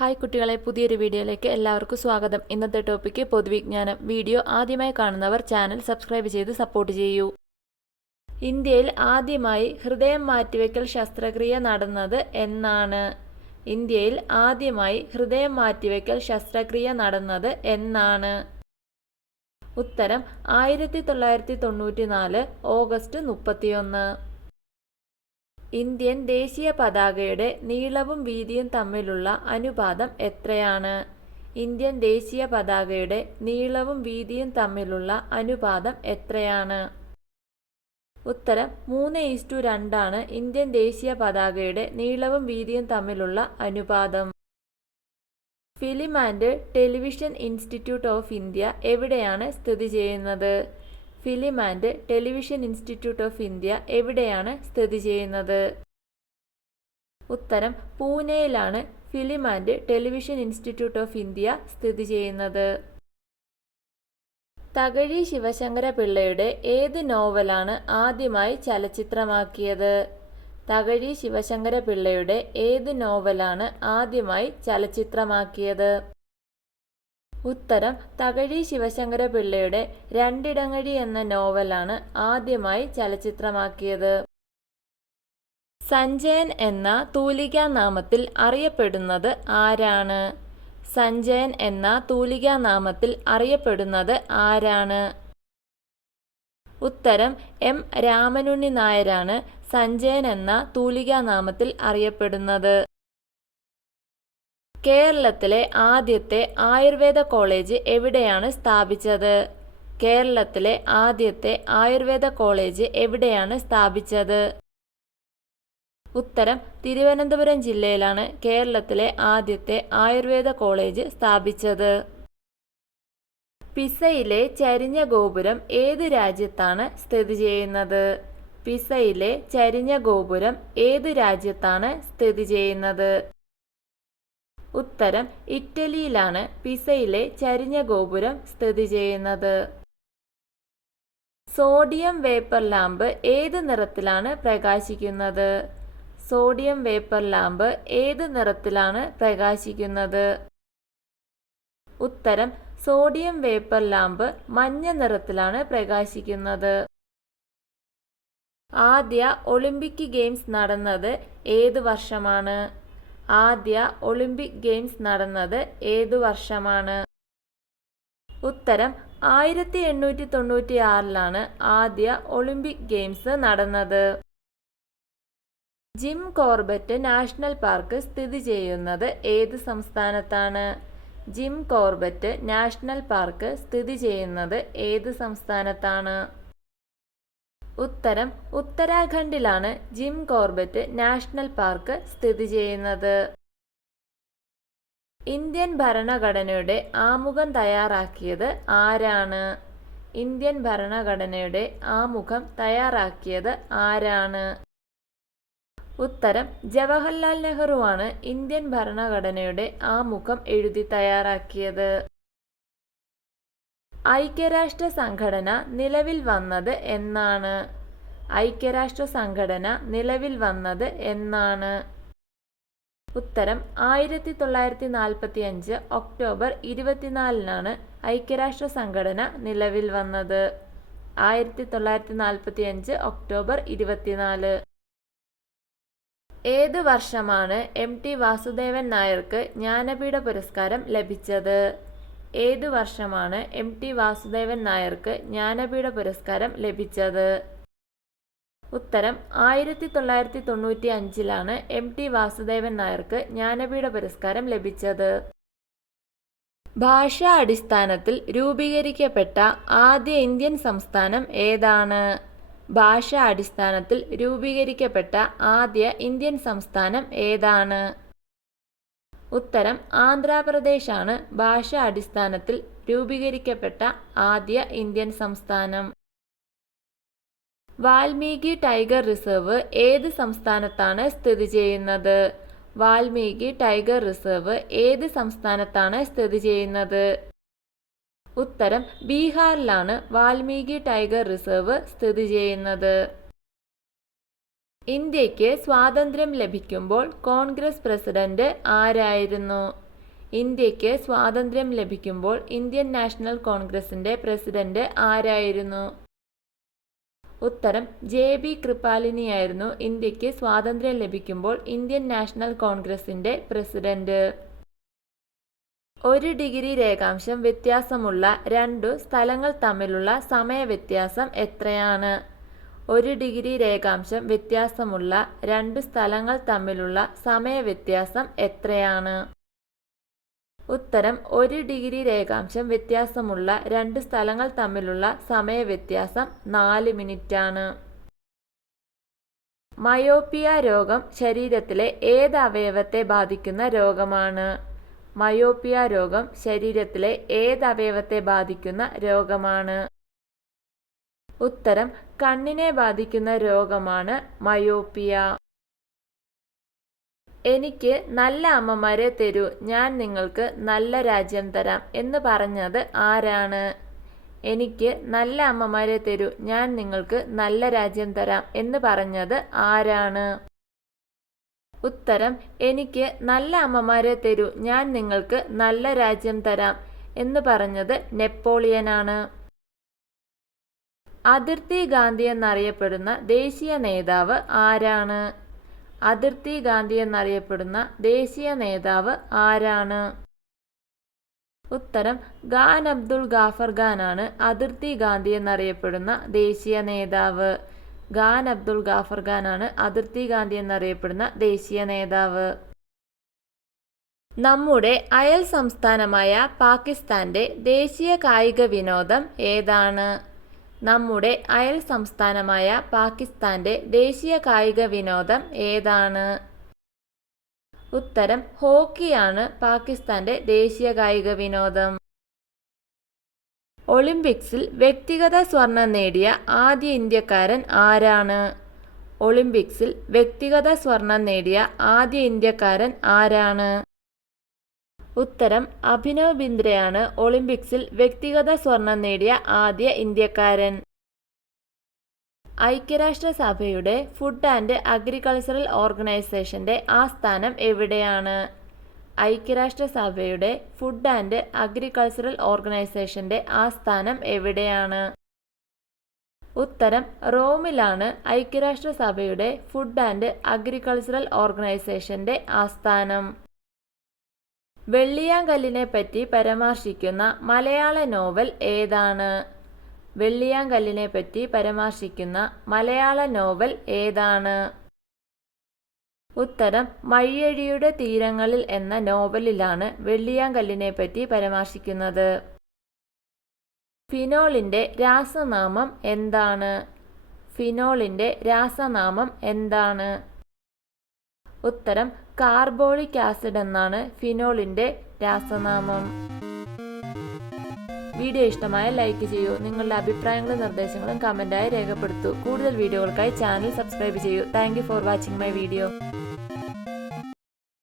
Hi കുട്ടികളെ പുതിയൊരു വീഡിയോയിലേക്ക് എല്ലാവർക്കും സ്വാഗതം. ഇന്നത്തെ ടോപ്പിക്ക് പൊതുവിജ്ഞാനം. വീഡിയോ ആദ്യമായി കാണുന്നവർ ചാനൽ സബ്സ്ക്രൈബ് ചെയ്ത് സപ്പോർട്ട് ചെയ്യൂ. ഇന്ത്യയിൽ ആദ്യമായി ഹൃദയം മാറ്റിവെക്കൽ ശസ്ത്രക്രിയ നടന്നത് എന്നാണ്. ഇന്ത്യയിൽ ആദ്യമായി ഹൃദയം മാറ്റിവെക്കൽ ശസ്ത്രക്രിയ നടന്നത് എന്നാണ്. ഉത്തരം ആയിരത്തി തൊള്ളായിരത്തി തൊണ്ണൂറ്റി നാല് ഓഗസ്റ്റ് മുപ്പത്തിയൊന്ന്. ഇന്ത്യൻ ദേശീയ പതാകയുടെ നീളവും വീതിയും തമ്മിലുള്ള അനുപാതം എത്രയാണ്? ഇന്ത്യൻ ദേശീയ പതാകയുടെ നീളവും വീതിയും തമ്മിലുള്ള അനുപാതം എത്രയാണ്? ഉത്തരം മൂന്ന് ഈസ്റ്റു രണ്ടാണ് ഇന്ത്യൻ ദേശീയ പതാകയുടെ നീളവും വീതിയും തമ്മിലുള്ള അനുപാതം. Film and television institute of India എവിടെയാണ് സ്ഥിതി ചെയ്യുന്നത്? Film and television institute of India എവിടെയാണ് സ്ഥിതി ചെയ്യുന്നത്? ഉത്തരം പൂനെയിലാണ് film and television institute of India സ്ഥിതി ചെയ്യുന്നത്. തകഴി ശിവശങ്കര പിള്ളയുടെ ഏത് നോവലാണ് ആദ്യമായി ചലച്ചിത്രമാക്കിയത്? തകഴി ശിവശങ്കര പിള്ളയുടെ ഏത് നോവലാണ് ആദ്യമായി ചലച്ചിത്രമാക്കിയത്? ഉത്തരം തകഴി ശിവശങ്കര പിള്ളയുടെ രണ്ടിടങ്ങഴി എന്ന നോവലാണ് ആദ്യമായി ചലച്ചിത്രമാക്കിയത്. സഞ്ജയൻ എന്ന തൂലികാനാമത്തിൽ അറിയപ്പെടുന്നത് ആരാണ്? സഞ്ജയൻ എന്ന തൂലികാനാമത്തിൽ അറിയപ്പെടുന്നത് ആരാണ്? ഉത്തരം എം രാമനുണ്ണി നായരാണ് സഞ്ജയൻ എന്ന തൂലികാനാമത്തിൽ അറിയപ്പെടുന്നത്. കേരളത്തിലെ ആദ്യത്തെ ആയുർവേദ കോളേജ് എവിടെയാണ് സ്ഥാപിച്ചത്? കേരളത്തിലെ ആദ്യത്തെ ആയുർവേദ കോളേജ് എവിടെയാണ് സ്ഥാപിച്ചത്? ഉത്തരം തിരുവനന്തപുരം ജില്ലയിലാണ് കേരളത്തിലെ ആദ്യത്തെ ആയുർവേദ കോളേജ് സ്ഥാപിച്ചത്. പിസയിലെ ചരിഞ്ഞ ഗോപുരം ഏത് രാജ്യത്താണ് സ്ഥിതി ചെയ്യുന്നത്? പിസയിലെ ചരിഞ്ഞ ഗോപുരം ഏത് രാജ്യത്താണ് സ്ഥിതി ചെയ്യുന്നത്? ഉത്തരം ഇറ്റലിയിലാണ് പിസയിലെ ചരിഞ്ഞ ഗോപുരം സ്ഥിതി ചെയ്യുന്നത്. സോഡിയം വേപ്പർ ലാമ്പ് ഏത് നിറത്തിലാണ് പ്രകാശിക്കുന്നത്? സോഡിയം വേപ്പർ ലാമ്പ് ഏത് നിറത്തിലാണ് പ്രകാശിക്കുന്നത്? ഉത്തരം സോഡിയം വേപ്പർ ലാമ്പ് മഞ്ഞ നിറത്തിലാണ് പ്രകാശിക്കുന്നത്. ആദ്യ ഒളിമ്പിക് ഗെയിംസ് നടന്നത് ഏത് വർഷമാണ്? ആദ്യ ഒളിമ്പിക് ഗെയിംസ് നടന്നത് ഏതു വർഷമാണ്? ഉത്തരം ആയിരത്തി എണ്ണൂറ്റി തൊണ്ണൂറ്റി ആറിലാണ് ആദ്യ ഒളിമ്പിക് ഗെയിംസ് നടന്നത്. ജിം കോർബറ്റ് നാഷണൽ പാർക്ക് സ്ഥിതി ചെയ്യുന്നത് ഏത് സംസ്ഥാനത്താണ്? ജിം കോർബറ്റ് നാഷണൽ പാർക്ക് സ്ഥിതി ചെയ്യുന്നത് ഏത് സംസ്ഥാനത്താണ്? ഉത്തരം ഉത്തരാഖണ്ഡിലാണ് ജിം കോർബറ്റ് നാഷണൽ പാർക്ക് സ്ഥിതി ചെയ്യുന്നത്. ഇന്ത്യൻ ഭരണഘടനയുടെ ആമുഖം തയ്യാറാക്കിയത് ആരാണ്? ഇന്ത്യൻ ഭരണഘടനയുടെ ആമുഖം തയ്യാറാക്കിയത് ആരാണ്? ഉത്തരം ജവഹർലാൽ നെഹ്റുവാണ് ഇന്ത്യൻ ഭരണഘടനയുടെ ആമുഖം എഴുതി തയ്യാറാക്കിയത്. ഐക്യരാഷ്ട്ര സംഘടന നിലവിൽ വന്നത് എന്നാണ്. ഐക്യരാഷ്ട്ര സംഘടന നിലവിൽ വന്നത് എന്നാണ്. ഉത്തരം ആയിരത്തി തൊള്ളായിരത്തി നാൽപ്പത്തി അഞ്ച് ഒക്ടോബർ ഇരുപത്തിനാലിനാണ് ഐക്യരാഷ്ട്ര സംഘടന നിലവിൽ വന്നത്. ആയിരത്തി തൊള്ളായിരത്തി നാൽപ്പത്തി അഞ്ച് ഒക്ടോബർ ഇരുപത്തിനാല്. ഏത് വർഷമാണ് എം ടി വാസുദേവൻ നായർക്ക് ജ്ഞാനപീഠ പുരസ്കാരം ലഭിച്ചത്? ഏതു വർഷമാണ് എം ടി വാസുദേവൻ നായർക്ക് ജ്ഞാനപീഠ പുരസ്കാരം ലഭിച്ചത്? ഉത്തരം ആയിരത്തി തൊള്ളായിരത്തി തൊണ്ണൂറ്റി അഞ്ചിലാണ് എം ടി വാസുദേവൻ നായർക്ക് ജ്ഞാനപീഠ പുരസ്കാരം ലഭിച്ചത്. ഭാഷാ അടിസ്ഥാനത്തിൽ രൂപീകരിക്കപ്പെട്ട ആദ്യ ഇന്ത്യൻ സംസ്ഥാനം ഏതാണ്? ഭാഷാ അടിസ്ഥാനത്തിൽ രൂപീകരിക്കപ്പെട്ട ആദ്യ ഇന്ത്യൻ സംസ്ഥാനം ഏതാണ്? ഉത്തരം ആന്ധ്രാപ്രദേശാണ്. ഭാഷാ അടിസ്ഥാനത്തിൽ രൂപീകരിക്കപ്പെട്ട ആദ്യ ഇന്ത്യൻ സംസ്ഥാനം. വാൽമീകി ടൈഗർ റിസർവ് ഏത് സംസ്ഥാനത്താണ് സ്ഥിതി ചെയ്യുന്നത്? വാൽമീകി ടൈഗർ റിസർവ് ഏത് സംസ്ഥാനത്താണ് സ്ഥിതി ചെയ്യുന്നത്? ഉത്തരം ബീഹാറിലാണ് വാൽമീകി ടൈഗർ റിസർവ് സ്ഥിതി ചെയ്യുന്നത്. ഇന്ത്യയ്ക്ക് സ്വാതന്ത്ര്യം ലഭിക്കുമ്പോൾ കോൺഗ്രസ് പ്രസിഡന്റ് ആരായിരുന്നു? ഇന്ത്യയ്ക്ക് സ്വാതന്ത്ര്യം ലഭിക്കുമ്പോൾ ഇന്ത്യൻ നാഷണൽ കോൺഗ്രസിന്റെ പ്രസിഡന്റ് ആരായിരുന്നു? ഉത്തരം ജെ ബി കൃപാലിനിയായിരുന്നു ഇന്ത്യയ്ക്ക് സ്വാതന്ത്ര്യം ലഭിക്കുമ്പോൾ ഇന്ത്യൻ നാഷണൽ കോൺഗ്രസിന്റെ പ്രസിഡന്റ്. ഒരു ഡിഗ്രി രേഖാംശം വ്യത്യാസമുള്ള രണ്ടു സ്ഥലങ്ങൾ തമ്മിലുള്ള സമയവ്യത്യാസം എത്രയാണ്? ഒരു ഡിഗ്രി രേഖാംശം വ്യത്യാസമുള്ള രണ്ട് സ്ഥലങ്ങൾ തമ്മിലുള്ള സമയ വ്യത്യാസം എത്രയാണ്? ഉത്തരം ഒരു ഡിഗ്രി രേഖാംശം വ്യത്യാസമുള്ള രണ്ട് സ്ഥലങ്ങൾ തമ്മിലുള്ള സമയ വ്യത്യാസം നാല് മിനിറ്റാണ്. മയോപ്പിയ രോഗം ശരീരത്തിലെ ഏത് അവയവത്തെ ബാധിക്കുന്ന രോഗമാണ്? മയോപ്പിയ രോഗം ശരീരത്തിലെ ഏത് അവയവത്തെ ബാധിക്കുന്ന രോഗമാണ്? ഉത്തരം കണ്ണിനെ ബാധിക്കുന്ന രോഗമാണ് മയോപ്പിയ. എനിക്ക് നല്ല അമ്മമാരെ തരൂ. ഞാൻ നിങ്ങൾക്ക് നല്ല രാജ്യം തരാം എന്ന് പറഞ്ഞത് ആരാണ്? എനിക്ക് നല്ല അമ്മമാരെ തരൂ. ഞാൻ നിങ്ങൾക്ക് നല്ല രാജ്യം തരാം എന്ന് പറഞ്ഞത് ആരാണ്? ഉത്തരം എനിക്ക് നല്ല അമ്മമാരെ തരൂ. ഞാൻ നിങ്ങൾക്ക് നല്ല രാജ്യം തരാം എന്ന് പറഞ്ഞത് നെപ്പോളിയനാണ്. അതിർത്തി ഗാന്ധി എന്നറിയപ്പെടുന്ന ദേശീയ നേതാവ് ആരാണ്? അതിർത്തി ഗാന്ധി എന്നറിയപ്പെടുന്ന ദേശീയ നേതാവ് ആരാണ്? ഉത്തരം ഖാൻ അബ്ദുൾ ഗാഫർ ഖാനാണ് അതിർത്തി ഗാന്ധി എന്നറിയപ്പെടുന്ന ദേശീയ നേതാവ്. ഖാൻ അബ്ദുൾ ഗാഫർ ഖാനാണ് അതിർത്തി ഗാന്ധി എന്നറിയപ്പെടുന്ന ദേശീയ നേതാവ്. നമ്മുടെ അയൽ സംസ്ഥാനമായ പാകിസ്ഥാന്റെ ദേശീയ കായിക വിനോദം ഏതാണ്? നമ്മുടെ അയൽ സംസ്ഥാനമായ പാകിസ്ഥാന്റെ ദേശീയ കായിക വിനോദം ഏതാണ്? ഉത്തരം ഹോക്കിയാണ് പാകിസ്ഥാന്റെ ദേശീയ കായിക വിനോദം. ഒളിമ്പിക്സിൽ വ്യക്തിഗത സ്വർണം നേടിയ ആദ്യ ഇന്ത്യക്കാരൻ ആരാണ്? ഒളിമ്പിക്സിൽ വ്യക്തിഗത സ്വർണം നേടിയ ആദ്യ ഇന്ത്യക്കാരൻ ആരാണ്? ഉത്തരം അഭിനവ് ബിന്ദ്രയാണ് ഒളിമ്പിക്സിൽ വ്യക്തിഗത സ്വർണം നേടിയ ആദ്യ ഇന്ത്യക്കാരൻ. ഐക്യരാഷ്ട്രസഭയുടെ ഫുഡ് ആൻഡ് അഗ്രികൾച്ചറൽ ഓർഗനൈസേഷന്റെ ആസ്ഥാനം എവിടെയാണ്? ഐക്യരാഷ്ട്രസഭയുടെ ഫുഡ് ആൻഡ് അഗ്രികൾച്ചറൽ ഓർഗനൈസേഷന്റെ ആസ്ഥാനം എവിടെയാണ്? ഉത്തരം റോമിലാണ് ഐക്യരാഷ്ട്രസഭയുടെ ഫുഡ് ആൻഡ് അഗ്രികൾച്ചറൽ ഓർഗനൈസേഷന്റെ ആസ്ഥാനം. വെള്ളിയാങ്കല്ലിനെ പറ്റി പരാമർശിക്കുന്ന മലയാള നോവൽ ഏതാണ്? വെള്ളിയാങ്കല്ലിനെ പറ്റി പരാമർശിക്കുന്ന മലയാള നോവൽ ഏതാണ്? ഉത്തരം മയ്യഴിയുടെ തീരങ്ങളിൽ എന്ന നോവലിലാണ് വെള്ളിയാങ്കല്ലിനെ പറ്റി പരാമർശിക്കുന്നത്. ഫിനോളിന്റെ രാസനാമം എന്താണ്? ഫിനോളിന്റെ രാസനാമം എന്താണ്? ഉത്തരം കാർബോളിക് ആസിഡ് എന്നാണ് ഫിനോളിന്റെ രാസനാമം. വീഡിയോ ഇഷ്ടമായ ലൈക്ക് ചെയ്യൂ. നിങ്ങളുടെ അഭിപ്രായങ്ങളും നിർദ്ദേശങ്ങളും കമന്റായി രേഖപ്പെടുത്തൂ. കൂടുതൽ വീഡിയോകൾക്കായി ചാനൽ സബ്സ്ക്രൈബ് ചെയ്യൂ. Thank for watching my video